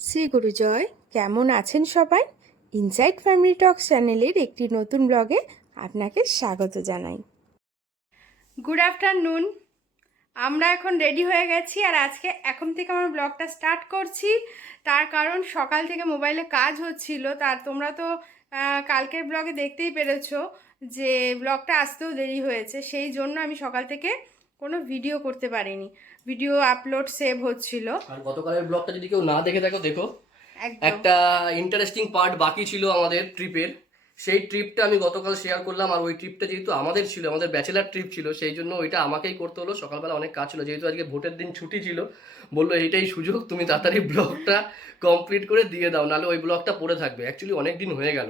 শ্রী গুরুজয়, কেমন আছেন সবাই? ইনসাইড ফ্যামিলি টক্স চ্যানেলের একটি নতুন ব্লগে আপনাকে স্বাগত জানাই। Good afternoon. আমরা এখন রেডি হয়ে গেছি আর আজকে এখন থেকে আমার ব্লগটা স্টার্ট করছি। তার কারণ সকাল থেকে মোবাইলে কাজ হচ্ছিল, তার তোমরা তো কালকের ব্লগে দেখতেই পেরেছো যে ব্লগটা আসতেও দেরি হয়েছে, সেই জন্য আমি সকাল থেকে কোনো ভিডিও করতে পারিনি। ভিডিও আপলোড সেভ হচ্ছিল। আর গতকালের ব্লগটা যদি কেউ না দেখে থাকো, দেখো একদম একটা ইন্টারেস্টিং পার্ট বাকি ছিল আমাদের ট্রিপের। সেই ট্রিপটা আমি গতকাল শেয়ার করলাম। আর ওই ট্রিপটা যেহেতু আমাদের ছিল, আমাদের ব্যাচেলার ট্রিপ ছিল, সেই জন্য ওইটা আমাকেই করতে হলো। সকালবেলা অনেক কাজ ছিল, যেহেতু আজকে ভোটের দিন ছুটি ছিল, বললো এইটাই সুযোগ, তুমি তাড়াতাড়ি ব্লগটা কমপ্লিট করে দিয়ে দাও, নাহলে ওই ব্লগটা পড়ে থাকবে। অ্যাকচুয়ালি অনেক দিন হয়ে গেল,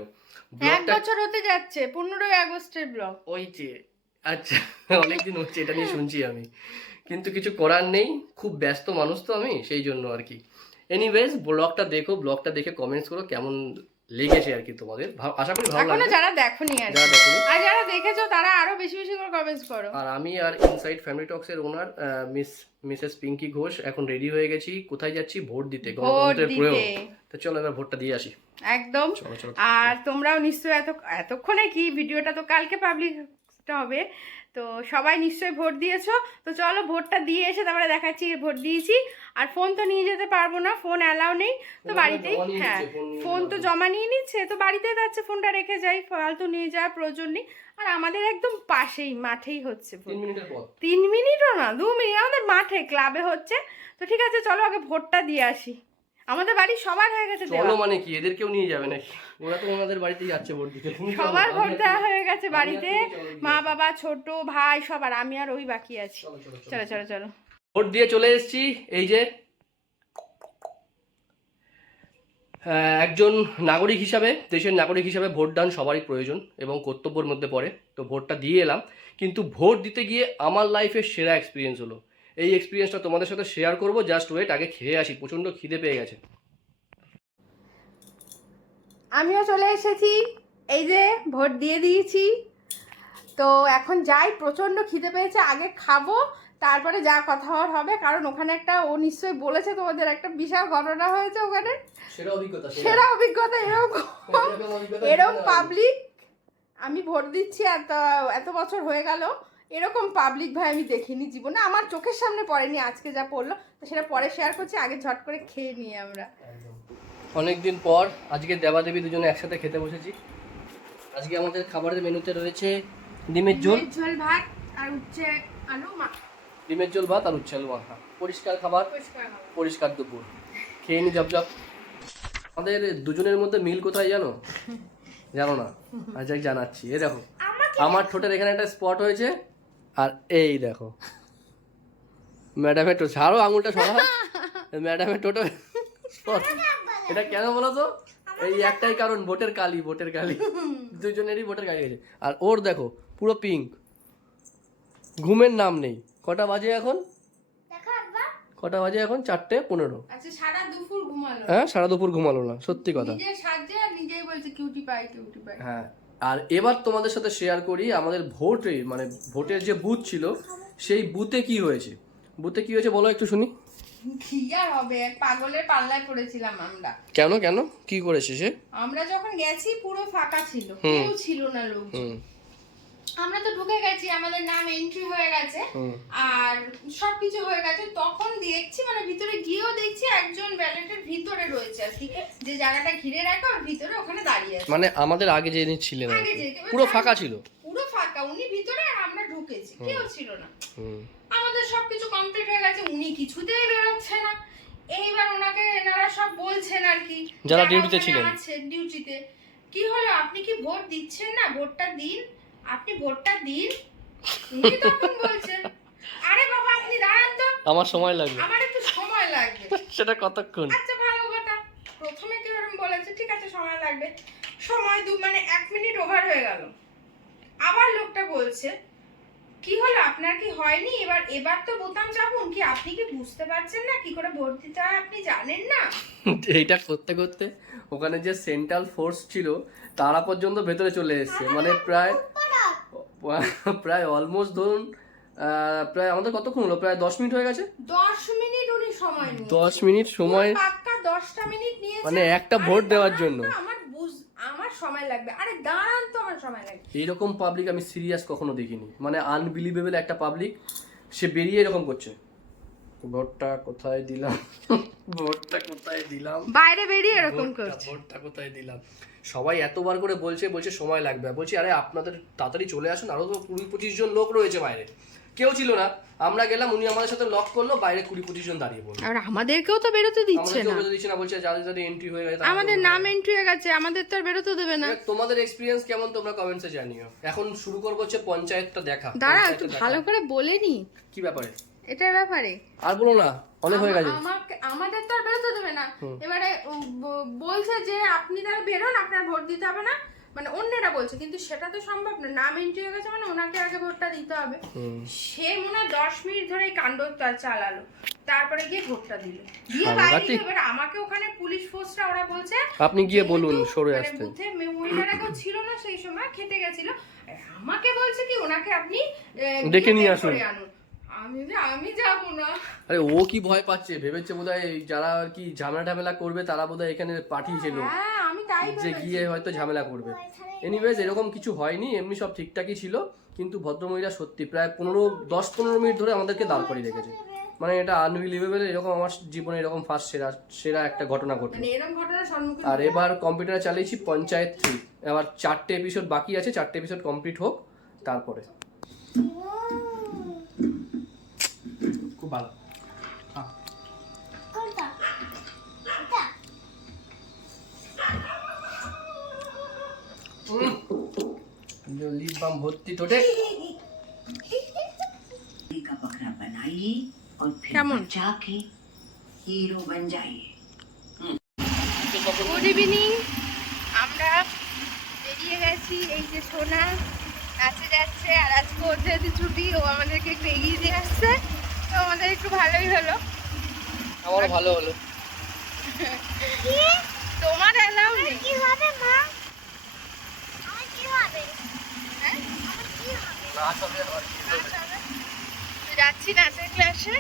এক বছর হতে যাচ্ছে, 15ই আগস্টের ব্লগ। ওই যে আচ্ছা, অনেকদিন হচ্ছে এটা নিয়ে শুনছি আমি, কিন্তু কিছু করার নেই, খুব ব্যস্ত মানুষ তো আমি, সেই জন্য আর কি। এনিওয়েজ, ব্লগটা দেখো, ব্লগটা দেখে কমেন্টস করো কেমন লেগেছে আর কি তোমাদের। আশা করি ভালো এখনো লাগবে যারা দেখোনি আর যারা দেখোনি। আর যারা দেখেছো তারা আরো বেশি বেশি করে কমেন্টস করো। আর আমি আর ইনসাইড ফ্যামিলি টক্স এর ওনার মিসেস পিঙ্কি ঘোষ এখন রেডি হয়ে গেছি। কোথায় যাচ্ছি? ভোট দিতে, গণতন্ত্রের প্রয়োগ। তো চলো এবার ভোটটা দিয়ে আসি। একদম। আর তোমরাও নিশ্চয়ই এতক্ষণে কি, ভিডিওটা তো কালকে পাবলিক হবে, তো সবাই নিশ্চয়ই ভোট দিয়েছো। তো চলো ভোটটা দিয়ে এসে তারপরে দেখাচ্ছি ভোট দিয়েছি। আর ফোন তো নিয়ে যেতে পারবো না, ফোন অ্যালাউ নেই, তো বাড়িতেই। হ্যাঁ, ফোন তো জমা নিয়ে নিচ্ছে, তো বাড়িতে যাচ্ছে, ফোনটা রেখে যাই, ফালতু নিয়ে যাওয়ার প্রয়োজন নেই। আর আমাদের একদম পাশেই মাঠেই হচ্ছে ভোট। 3 মিনিটও না, 2 মিনিট, আমাদের মাঠে ক্লাবে হচ্ছে। তো ঠিক আছে, চলো আগে ভোটটা দিয়ে আসি। আমাদের বাড়ি সবার হয়ে গেছে দেওয়া। চলো মানে কি, এদেরকেও নিয়ে যাবে নাকি? ওরা তো ওনাদের বাড়িতেই যাচ্ছে ভোট দিতে। সবার ভোট দেওয়া হয়ে গেছে বাড়িতে, মা বাবা ছোট ভাই সবার, আমি আর ওই বাকি আছি। চলো চলো চলো, ভোট দিয়ে চলে এসেছি। এই যে একজন নাগরিক হিসাবে, দেশের নাগরিক হিসাবে ভোটদান সবারই প্রয়োজন এবং কর্তব্যের মধ্যে পড়ে। তো ভোটটা দিয়ে এলাম, কিন্তু ভোট দিতে গিয়ে আমার লাইফের সেরা এক্সপিরিয়েন্স হলো। এই এক্সপিরিয়েন্সটা তোমাদের সাথে শেয়ার করবো। জাস্ট ওয়েট, আগে খেয়ে আসি, প্রচণ্ড খিদে পেয়ে গেছে। আমিও চলে এসেছি। এই যে ভোট দিয়ে দিয়েছি, তো এখন যাই, প্রচন্ড খিদে পেয়েছে, আগে খাবো তারপরে যা কথা হবে। কারণ ওখানে একটা, ও নিশ্চয়ই বলেছে তোমাদের, একটা বিশাল ঘটনা হয়েছে ওখানে। সেরা অভিজ্ঞতা এরকম পাবলিক। আমি ভোট দিচ্ছি এত বছর হয়ে গেল, এরকম পাবলিক ভাই আমি দেখিনি জীবনে, আমার চোখের সামনে পড়েনি। আজকে যা পড়লো তো সেটা পরে শেয়ার করছি, আগে ঝট করে খেয়ে নিই আমরা। অনেকদিন পর আজকে দেবাদেবী দুজনে একসাথে খেতে বসেছি। আজকে আমাদের খাবারের মেনুতে রয়েছে ডিমের ঝোল, ভাত আর উচ্ছে আলু মাখা। ডিমের ঝোল, ভাত আর উচ্ছে আলু মাখা। পরিষ্কার খাবার, পরিষ্কার দুপুর। খেয়ে নি জব। আমাদের দুজনের মধ্যে মিল কোথায় জানো? জানো না? আজ জানাচ্ছি। এই দেখো, আমার ঠোঁটের এখানে একটা স্পট হয়েছে, আর এই দেখো ম্যাডামের ঠোঁট। ছাড়ো আঙুলটা সরা, ম্যাডামের ঠোঁটে স্পট। এটা কেন বলো তো? এই একটাই কারণ, ভোটের কালি, ভোটের কালি। দুজনেরই ভোটের কালি গেছে। আর ওর দেখো পুরো পিঙ্ক, ঘুমের নাম নেই। কটা বাজে এখন? কটা বাজে এখন? 4:15। আচ্ছা, সারা দুপুর ঘুমালো? হ্যাঁ, সারা দুপুর ঘুমালো না, সত্যি কথা। নিজে সাজে আর নিজেই বলছে কিউটি পাই কিউটি পাই। হ্যাঁ, আর এবার তোমাদের সাথে শেয়ার করি আমাদের ভোটে, মানে ভোটের যে বুথ ছিল, সেই বুথে কি হয়েছে। বুথে কি হয়েছে বলো একটু শুনি। কি আর হবে, এক পাগলের পাল্লায় পড়েছিলাম আমরা। কেন কেন, কি করেছে সে? আমরা যখন গেছি পুরো ফাঁকা ছিল, কেউ ছিল না লোক। আমরা তো ঢুকে গেছি, আমাদের নাম এন্ট্রি হয়ে গেছে আর সবকিছু হয়ে গেছে। তখন দেখছি, মানে ভিতরে গিয়েও দেখছি একজন ব্যালটের ভিতরে রয়েছে আর কি, যে জায়গাটা ঘিরে রাখা ওর ভিতরে, ওখানে দাঁড়িয়ে আছে। মানে আমাদের আগে যে ছিলেন, আগে যে পুরো ফাঁকা ছিল, পুরো ফাঁকা, উনি ভিতরে আর আমরা ঢুকেছি, কেউ ছিল না। আমাদের সবকিছু কমপ্লিট হয়ে গেছে, উনি কিছুতেই বেরোচ্ছে না। এইবার ওনাকে এনারা সব বলছেন আর কি, যারা ডিউটিতে ছিলেন, ডিউটিতে, কি হলো আপনি কি ভোট দিচ্ছেন না? ভোটটা দিন, আপনি ভোটটা দিন। উনি তখন বলছেন, আরে বাবা আপনি দাঁড়ান তো, আমার সময় লাগবে, আমার একটু সময় লাগবে। সেটা কতক্ষণ? আচ্ছা ভালো কথা, প্রথমে কি এরকম বলেছে, ঠিক আছে সময় লাগবে, সময় মানে 1 মিনিট ওভার হয়ে গেল। আবার লোকটা বলছে, কি হলো আপনার কি হয়নি? এবার তো বোতাম চাপুন। কি আপনি কি বুঝতে পারছেন না কি করে ভোট দিতে হয়? আপনি জানেন না? এইটা করতে করতে ওখানে যে সেন্ট্রাল ফোর্স ছিল তারা পর্যন্ত ভেতরে চলে এসেছে। মানে প্রায় অলমোস্ট ধরুন প্রায় আমাদের কতক্ষণ হলো, প্রায় 10 মিনিট হয়ে গেছে। 10 মিনিট উনি সময় নিয়েছে। 10 মিনিট সময়, পাক্কা 10টা মিনিট নিয়েছে, মানে একটা ভোট দেওয়ার জন্য আমার সময় লাগবে, আরে দাঁড়ান তো, আমার সময় লাগবে। এইরকম পাবলিক আমি সিরিয়াস কখনো দেখিনি, মানে আনবিলিভেবল একটা পাবলিক, সে বেরিয়ে এরকম করছে। ভোটটা কোথায় দিলাম, ভোটটা কোথায় দিলাম, বাইরে বেরিয়ে এরকম করছে, ভোটটা কোথায় দিলাম। সবাই এতবার করে বলছে সময় লাগবে, বলছি আরে আপনাদের তাড়াতাড়ি চলে আসুন, আরো তো 20-25 জন লোক রয়েছে বাইরে, কেউ ছিল না, আমরা গেলাম, উনি আমাদের সাথে লক করলো, বাইরে 20-25 জন দাঁড়িয়ে পড়লো। আর আমাদেরকেও তো বেরোতে দিচ্ছে না, আমাদেরকেও দিচ্ছে না, বলছে যাদের যাদের এন্ট্রি হয়ে গেছে আমাদের নাম এন্ট্রি হয়ে গেছে, আমাদের তো আর বেরোতে দেবে না। তোমাদের এক্সপিরিয়েন্স কেমন তোমরা কমেন্টসে জানিও। এখন শুরু করবো হচ্ছে পঞ্চায়েতটা দেখা। দাঁড়া একটু ভালো করে বলে নি কি ব্যাপারে, এটার ব্যাপারে আর বলো না, অনেক হয়ে গেছে। আমাদের তো আর বেরোতে দেবে না, এবারে বলছে যে আপনি তাহলে বেরোন, আপনার ভোট দিতে হবে না, মানে অন্যরা বলছে, কিন্তু সেটা তো সম্ভব না, নাম এন্ট্রি হয়ে গেছে মানে ওনাকে আগে ভোটটা দিতে হবে। সে মনে হয় 10 মিনিট ধরে এই কাণ্ড চালালো, তারপরে গিয়ে ভোটটা দিল, দিয়ে বাইরে এবার আমাকে ওখানে পুলিশ ফোর্সরা ওরা বলছে আপনি গিয়ে বলুন সরে আসতে, বুথে মহিলারা কেউ ছিল না সেই সময়, খেতে গেছিল, আমাকে বলছে কি ওনাকে আপনি ডেকে নিয়ে আসুন। আমি যাব না। আরে ও কি ভয় পাচ্ছে, ভেবেছে বোধহয় যারা আর কি ঝামেলা করবে তারা বোধহয় এখানে পাঠিয়েছিল, আমি তাই যে গিয়ে হয়তো ঝামেলা করবে। এনিওয়েজ এরকম কিছু হয়নি, এমনি সব ঠিকঠাকই ছিল, কিন্তু ভদ্রমহিলা সত্যি প্রায় 10-15 মিনিট ধরে আমাদেরকে দাঁড় করিয়ে রেখেছে, মানে এটা আনবিলিভেবল। এরকম আমার জীবনে এরকম ফার্স্ট সেরা একটা ঘটনা ঘটলো। আর এবার কম্পিউটারে চালিয়েছি পঞ্চায়েত 3, এবার 4টে এপিসোড বাকি আছে, 4টে এপিসোড কমপ্লিট হোক তারপরে। খুব ভালো। লিপ বাম ভর্তি ঠোঁটে। का बकरा बनाइए और फिर बचा के हीरो बन जाइए। গুড ইভিনিং, আমরা বেরিয়ে গেছি, এই যে সোনা নাচে যাচ্ছে, আর আজকে ওর যেহেতু ছুটি, ও আমাদেরকে একটু এগিয়ে দিয়ে আসছে, তো আমাদের একটু ভালোই হলো। আমারও ভালো হলো। তোমার অ্যালাউ নেই। কি হবে মা? আমার কি হবে? হ্যাঁ আমার কি হবে? নাচ হবে আবার কি হবে? যাচ্ছি নাচের ক্লাসে।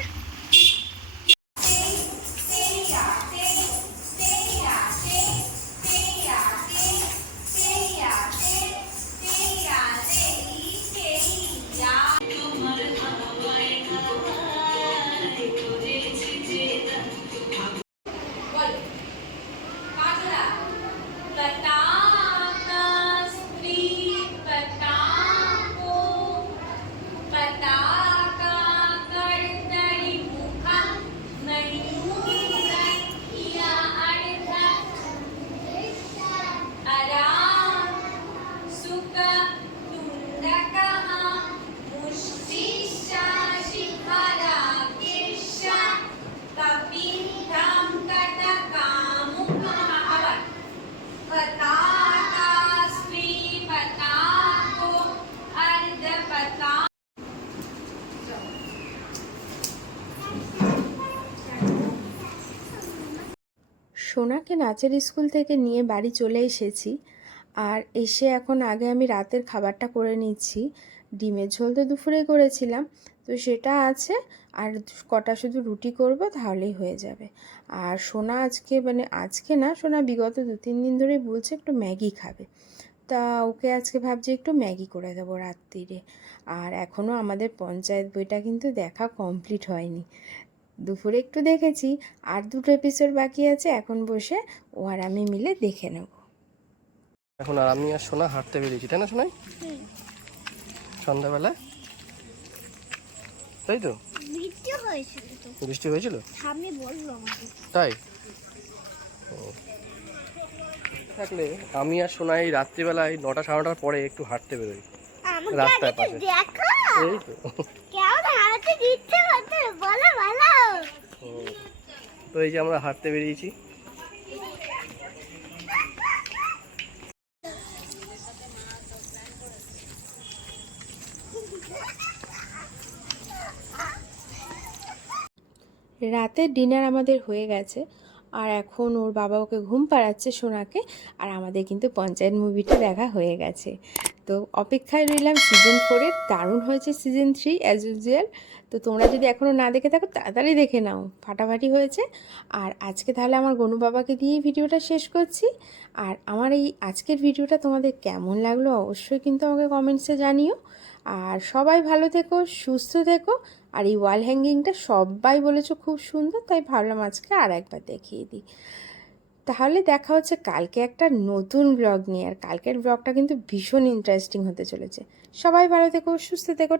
সোনাকে নাচের স্কুল থেকে নিয়ে বাড়ি চলে এসেছি, আর এসে এখন আগে আমি রাতের খাবারটা করে নিচ্ছি। ডিমের ঝোল তো দুপুরে করেছিলাম, তো সেটা আছে, আর কটা শুধু রুটি করব, তাহলেই হয়ে যাবে। আর সোনা আজকে না, সোনা বিগত 2-3 দিন ধরে বলছে একটু ম্যাগি খাবে, তা ওকে আজকে ভাবছি একটু ম্যাগি করে দেবো রাত্রিরে। আর এখনও আমাদের পঞ্চায়েত বইটা কিন্তু দেখা কমপ্লিট হয়নি, দুপুরে একটু দেখেছি, আর 2টো এপিসোড বাকি আছে, এখন বসে ও আর আমি মিলে দেখে নেব। এখন আর আমি আর সোনা হাঁটতে বেরিয়েছি, তাই না সোনাই? সন্ধ্যাবেলা, তাই তো? বৃষ্টি হয়েছিল তো, বৃষ্টি হয়েছিল, সামনে বললো আমাকে। তাই থাকলে আমি আর সোনাই রাত্রিবেলায় 9টা-9:30টার পরে একটু হাঁটতে বেরোই রাস্তার পাশে। দেখো এই তো কেমন হাঁটতে দিচ্ছে বলতে বলো ভালো। তো এই যে আমরা হাঁটতে বেরিয়েছি। রাতের ডিনার আমাদের হয়ে গেছে, আর এখন ওর বাবা ওকে ঘুম পাড়াচ্ছে সোনাকে, আর আমাদের কিন্তু পঞ্চায়েত মুভিটা দেখা হয়ে গেছে। তো অপেক্ষায় রইলাম সিজন 4-এর, দারুণ হয়েছে সিজন 3 অ্যাজ ইউজুয়াল। তো তোমরা যদি এখনও না দেখে থাকো তাড়াতাড়ি দেখে নাও, ফাটাফাটি হয়েছে। আর আজকে তাহলে আমার গনু বাবাকে দিয়েই ভিডিওটা শেষ করছি। আর আমার এই আজকের ভিডিওটা তোমাদের কেমন লাগলো অবশ্যই কিন্তু আমাকে কমেন্টসে জানিও। আর সবাই ভালো থেকো, সুস্থ থেকো। আর এই ওয়াল হ্যাঙ্গিংটা সবাই বলেছো খুব সুন্দর, তাই ভাবলাম আজকে আর একবার দেখিয়ে দিই। তাহলে দেখা হচ্ছে কালকে একটা নতুন ব্লগ নিয়ে। আর কালকের ব্লগটা কিন্তু ভীষণ ইন্টারেস্টিং হতে চলেছে। সবাই ভালো থেকো, সুস্থ থেকো।